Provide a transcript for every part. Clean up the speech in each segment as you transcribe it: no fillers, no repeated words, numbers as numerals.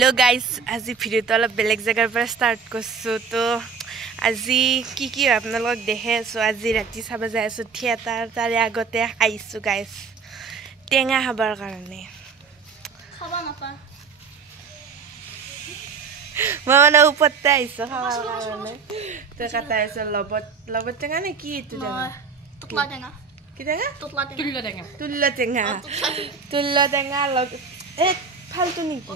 Hello guys, আজি ভিডিওটো অলপ বেলেগ জায়গাৰ পৰা স্টাৰ্ট কৰিছো তো আজি কি আপোনালোকক দেখে আছো আজি ৰাতি চাব যাই আছো থিয়েটাৰ তাৰে আগতে আইছো গাইস টেঙা খাবৰ কাৰণে খাবা নাপা মানে উপৰতে আইছো খাবৰ কাৰণে তো কাটা আইছো লবত টেঙা নে কি ইটো টেঙা তুলা টেঙা কি টেঙা তুল্লা টেঙা লগ এ ফালতু নিকি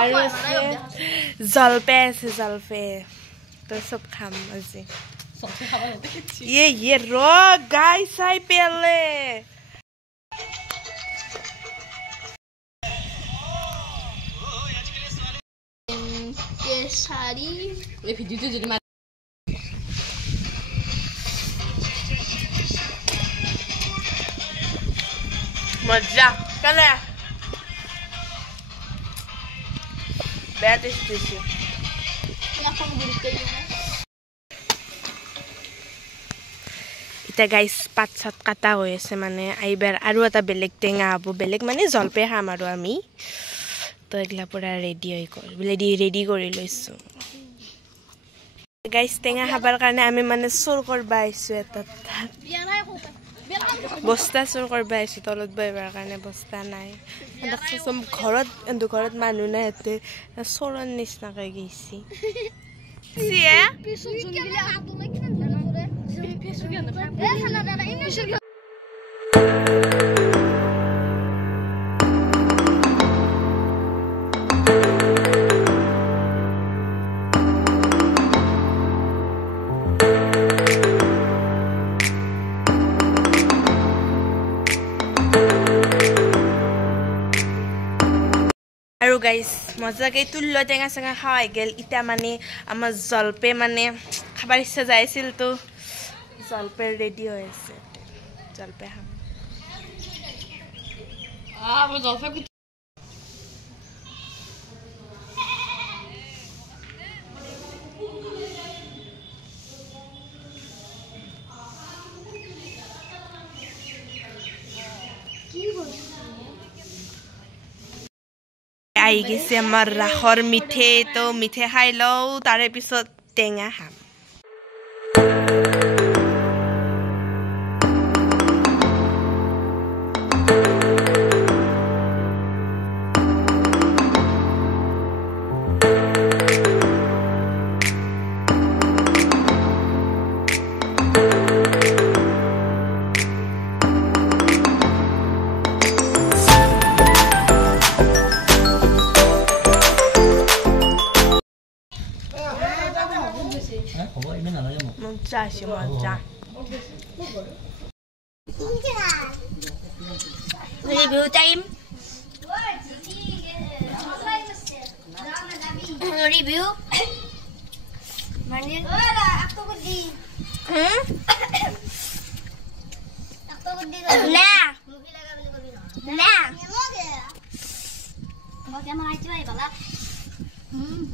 আৰু জলপে আছে জলপে তো সব খাম আজি সবসে খাবা দেখছি ये रो गाइस आई पहले केसरी ये ভিডিওতে যদি मजा कले बैठ स्टेशन না কোন গুরুত্ব দিই না এটা গাইস পাত সাত কাটা হৈ আছে মানে আইবাৰ আৰু এটা বেলেগ টেঙা হ'ব বেলেগ মানে জলপে খাম আৰু আমি তো এগলা পুৰা ৰেডি কৰি লৈছো গাইস টেঙা খাবৰ কাৰণে আমি মানে চুৰ কৰবা আইছো এটা বিয়া নাই কোপা বস্তা চুৰ কৰবা আইছো তলত বইবাৰ কাৰণে বস্তা নাই দেখছম ঘৰত মানুহ নাই এতে চোৰৰ নিচিনাকে গেছি সিয়া পিছু জুনগিলা আটো নাই কিমান জানা কৰে পিছু কেন এ খানা দাদা পিছু আৰু গাইস মজাকে তুল্লো টেঙা চেঙা খাওয়াই গেল ইটা মানে আমাৰ জলপে মানে খাবাৰ ইচ্ছা যাইছিল তো জলপে ৰেডি হৈ আছে জলপে খাম জলপে আই গেছে আমাৰ ৰাখৰ মিঠে তো মিঠে খাই লও তাৰে পিছত টেঙা খাম মজা আছে মজা রিভিউ টাইম রিভিউ মানে আক্টোবুদ্দি না না মজা মারাইতে ভাই বালা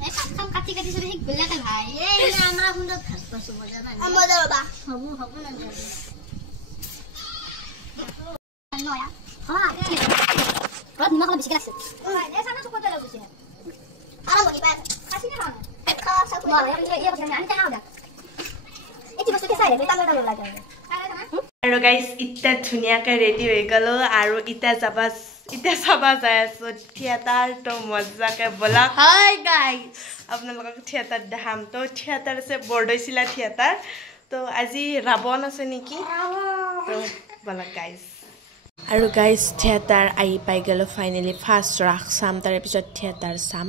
এই কাম কাটি সবে হিক বেলা কা ভাই এই না আমরা সুন্দর থাকছো মজা না মজা বাবা হবু না নয়া হ্যাঁ রদ না কলা বেশি লাগছে এই সামনে চুপ করে লাগছে আরে বলি পায় খাসি না খাওয়া সব বল এই বসে আমি টাকা দাও এই বস্তু কে সাইরে টাকা দাও লাগে আৰু গাইস ইটা ধুনিয়াকে ৰেডি হৈ গলো আৰু ইটা চাবা যায় আছো থিয়েটাৰ তো মজাকে বলা হাই গাইস আপোনালোকক থিয়েটাৰ দেখাম তো থিয়েটাৰ আছে বৰদৈচিলা থিয়েটাৰ তো আজি ৰাৱণ আছে নেকি তো বলা গাইস আৰু গাইস থিয়েটাৰ আই পাই গেল ফাইনালি ফাৰ্স্ট ৰাখ চাম তাৰ পিছত থিয়েটাৰ চাম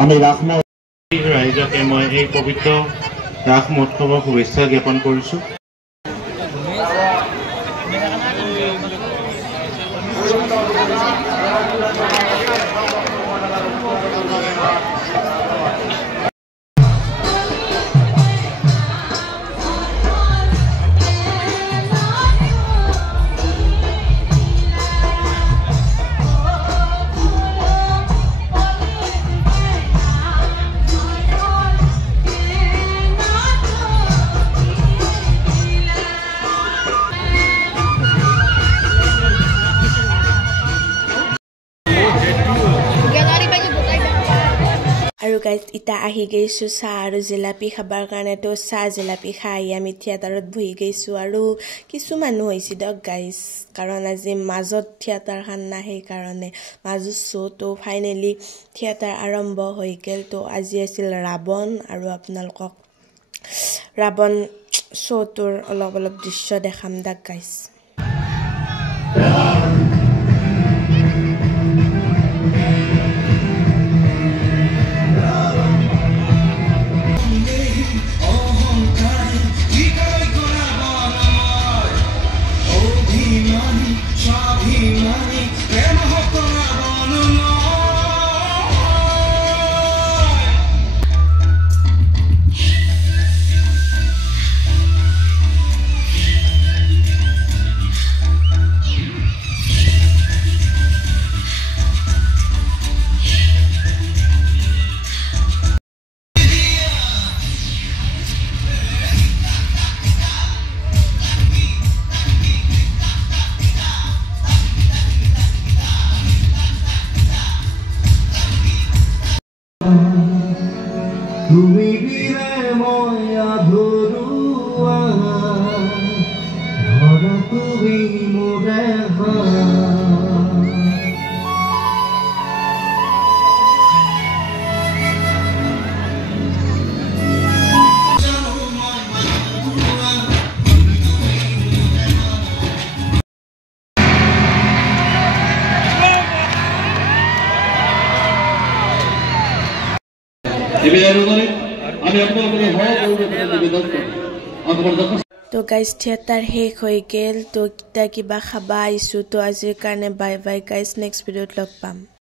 আমি ৰাইজকে মই এই পবিত্ৰ ৰাস মহোৎসৱৰ শুভেচ্ছা জ্ঞাপন কৰিছো গাইজ ইটা আহি গৈছো চাহ আৰু জিলাপি খাবৰ কাৰণে তো চাহ জিলাপি খাই আমি থিয়েটাৰত বহি গৈছো আৰু কিছু মানুহ হৈছে দক গাইজ কাৰণ আজি মাজত থিয়েটাৰ খান না সেইকাৰণে মাজত শ্ব' তো ফাইনেলি থিয়েটাৰ আৰম্ভ হৈ গ'ল তো আজি আছিল ৰাৱণ আৰু আপোনালোকক ৰাৱণ শ্ব'টোৰ অলপ দৃশ্য দেখাম দক গাইজ তুমি বিৰে মই আধৰুৱা ধৰা তুমি মোৰে তো গাইজ থিয়েটাৰ শেষ হৈ গ'ল তো কিবা খাবা আহিছোঁ তো আজিৰ কাৰণে বাই বাই গাইজ নেক্সট ভিডিঅ'ত লগ পাম